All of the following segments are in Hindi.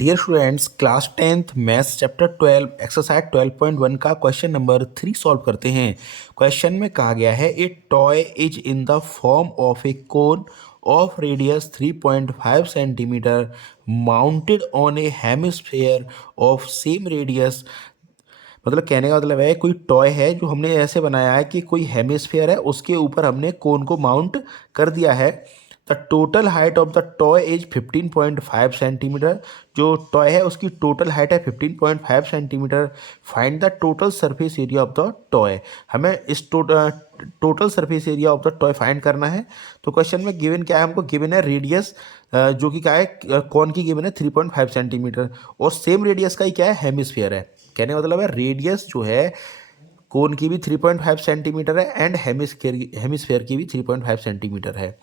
Dear students, class 10th maths chapter 12 exercise 12.1 का क्वेश्चन नंबर 3 सॉल्व करते हैं। क्वेश्चन में कहा गया है ए toy is in the form of A cone of radius 3.5 centimetre mounted on A hemisphere of same radius. मतलब कहने का मतलब है कोई टॉय है जो हमने ऐसे बनाया है कि कोई हेमिस्फेयर है, उसके ऊपर हमने कोन को माउंट कर दिया है। The total height of the toy is 15.5 centimetre. जो टॉय है उसकी टोटल हाइट है 15.5 centimetre. Find the total surface area of the toy. हमें इस total surface area of the toy find करना है। तो क्वेश्चन में गिवन क्या है, हमको गिवन है रेडियस जो कि क्या है, कौन की गिवन है 3.5 सेंटीमीटर, और सेम रेडियस का ही क्या है, हेमिस्फीयर है। कहने का मतलब है रेडियस जो है कोन की भी 3.5 सेंटीमीटर है एंड हेमिस्फीयर की भी 3.5 सेंटीमीटर है।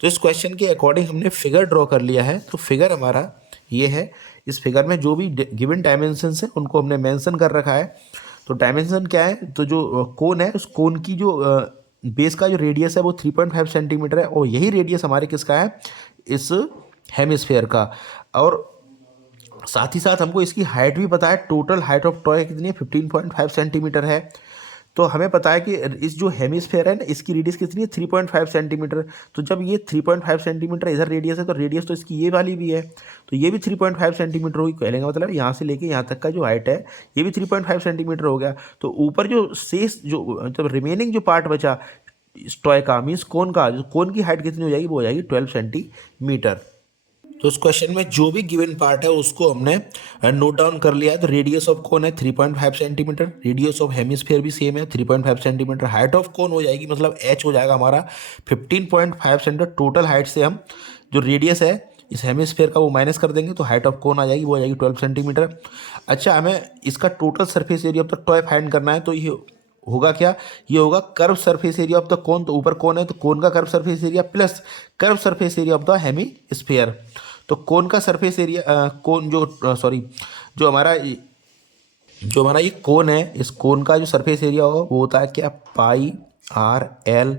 तो इस क्वेश्चन के अकॉर्डिंग हमने फिगर ड्रॉ कर लिया है। तो फिगर हमारा ये है। इस फिगर में जो भी गिवन डायमेंशंस है उनको हमने मेंशन कर रखा है। तो डायमेंशन क्या है, तो जो कोन है उस कोन की जो बेस का जो रेडियस है वो 3.5 सेंटीमीटर है, और यही रेडियस हमारे किसका है, इस हेमिस्फीयर का। और साथ ही साथ हमको इसकी हाइट भी पता है। टोटल हाइट ऑफ टॉय कितनी है, 15.5 सेंटीमीटर है। तो हमें पता है कि इस जो हेमिस्फेयर है ना, इसकी रेडियस कितनी है, 3.5 सेंटीमीटर। तो जब ये 3.5 सेंटीमीटर इधर रेडियस है, तो रेडियस तो इसकी ये वाली भी है, तो ये भी 3.5 सेंटीमीटर होगी। कहने का मतलब यहाँ से लेके यहाँ तक का जो हाइट है ये भी 3.5 सेंटीमीटर हो गया। तो ऊपर जो शेष जो जब रिमेनिंग जो पार्ट बचा इस टॉय का, मीन्स कोन का, जो कोन की हाइट कितनी हो जाएगी, वो हो जाएगी 12 सेंटीमीटर। तो इस क्वेश्चन में जो भी गिवन पार्ट है उसको हमने नोट डाउन कर लिया है। तो रेडियस ऑफ कोन है 3.5 सेंटीमीटर, रेडियस ऑफ हेमिस्फीयर भी सेम है 3.5 सेंटीमीटर, हाइट ऑफ कोन हो जाएगी मतलब एच हो जाएगा हमारा 15.5 सेंटीमीटर। टोटल हाइट से हम जो रेडियस है इस हेमिस्फीयर का वो माइनस कर देंगे, तो हाइट ऑफ कोन आ जाएगी, वो आ जाएगी 12 सेंटीमीटर। अच्छा, हमें इसका total surface area of the toy find करना है। तो ये होगा क्या, ये होगा curve surface area of the cone. तो ऊपर कोन है तो कोन का curve surface area plus curve surface area of the hemisphere. तो कोन का सरफेस एरिया कोन जो सॉरी जो हमारा ये कोन है, इस कोन का जो सरफेस एरिया होगा वो होता है क्या, pi r l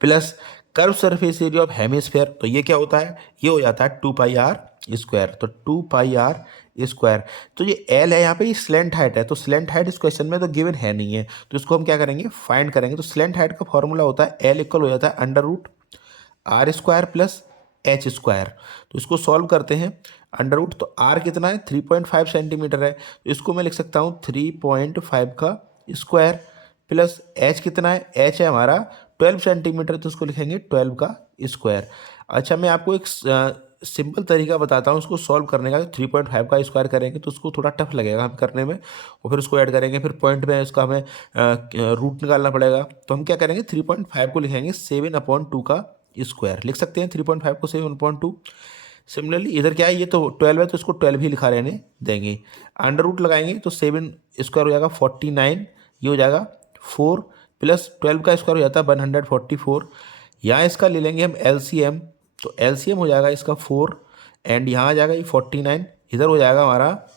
plus curve surface area of hemisphere. तो ये क्या होता है, ये हो जाता है 2 पाई आर स्क्वायर। तो 2 पाई आर स्क्वायर। तो ये एल है यहाँ पे, ये स्लेंट हाइट है। तो स्लेंट हाइट इस क्वेश्चन में तो गिवन है नहीं है, तो इसको हम क्या करेंगे, फाइंड करेंगे। तो स्लेंट हाइट का फॉर्मूला होता है एल इक्वल हो जाता है under root R square plus H square. तो इसको सॉल्व करते हैं। अंडर रूट, तो आर कितना है, 3.5 सेंटीमीटर है, तो इसको मैं लिख सकता हूँ 3.5 का स्क्वायर प्लस एच कितना है, एच है हमारा 12 सेंटीमीटर, तो उसको लिखेंगे 12 का स्क्वायर। अच्छा, मैं आपको एक सिंपल तरीका बताता हूँ उसको सॉल्व करने का। 3.5 का स्क्वायर करेंगे तो उसको थोड़ा टफ लगेगा हम करने में, और फिर उसको ऐड करेंगे, फिर पॉइंट में उसका हमें रूट निकालना पड़ेगा। तो हम क्या करेंगे, 3.5 को लिखेंगे 7/2 का स्क्वायर, लिख सकते हैं 3.5 को 7/2। सिमिलरली इधर क्या है, ये तो 12 है तो इसको 12 ही लिखा रहने देंगे। अंडर रूट लगाएंगे तो 7 स्क्वायर हो जाएगा 49, ये हो जाएगा 4 प्लस 12 का स्क्वायर हो जाता है 144। यहाँ इसका ले लेंगे हम एलसीएम, तो एलसीएम हो जाएगा इसका 4 एंड यहाँ आ जाएगा ये 49, इधर हो जाएगा हमारा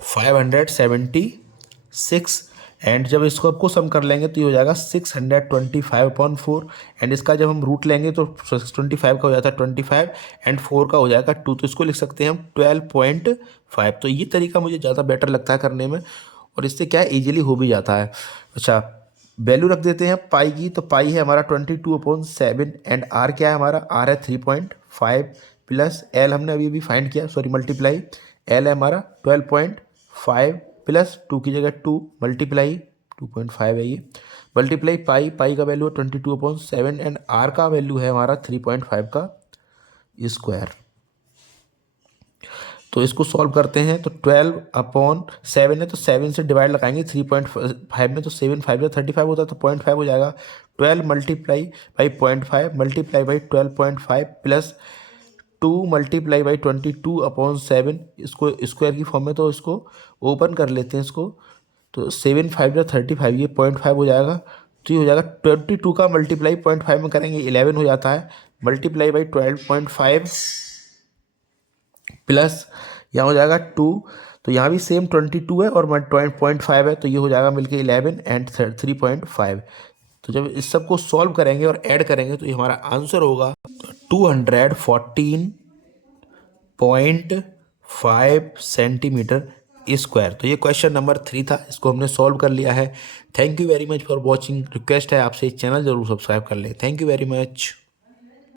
576 एंड जब इसको आपको सम कर लेंगे तो ये हो जाएगा 625/4 एंड इसका जब हम रूट लेंगे तो 625 का हो जाता है 25 एंड 4 का हो जाएगा 2, तो इसको लिख सकते हैं हम 12.5। तो ये तरीका मुझे ज़्यादा बेटर लगता है करने में, और इससे क्या है ईजिली हो भी जाता है। अच्छा, वैल्यू रख देते हैं पाई की। तो पाई है हमारा 22/7 एंड आर क्या है हमारा, आर है 3.5 प्लस एल हमने अभी फाइंड किया, सॉरी मल्टीप्लाई, एल है हमारा 12.5 प्लस 2 की जगह 2 मल्टीप्लाई 2.5 है ये, मल्टीप्लाई पाई, पाई का वैल्यू है 22/7 एंड आर का वैल्यू है हमारा 3.5 का स्क्वायर। तो इसको सॉल्व करते हैं। तो 12/7 है तो 7 से डिवाइड लगाएंगे, 3.5 में तो 7 5 35 होता है, तो 0.5 हो जाएगा। 12 multiply by 0.5 multiply by 12.5 plus 2 multiply by 22/7, इसको स्क्वायर की फॉर्म में, तो इसको ओपन कर लेते हैं इसको। तो 7 5 35, ये 0.5 हो जाएगा, तो ये हो जाएगा 22 का मल्टीप्लाई 0.5 में करेंगे 11 हो जाता है, मल्टीप्लाई बाई 12.5 प्लस यहाँ हो जाएगा 2, तो यहाँ भी सेम 22 है और 0.5 है, तो ये हो जाएगा मिलके 11 एंड 3.5। तो जब इस सब को सॉल्व करेंगे और ऐड करेंगे तो ये हमारा आंसर होगा 214.5 5 सेंटीमीटर स्क्वायर। तो ये क्वेश्चन नंबर 3 था, इसको हमने सॉल्व कर लिया है। Thank you very much for watching. Request है आपसे चैनल जरूर सब्सक्राइब कर ले। Thank you very much.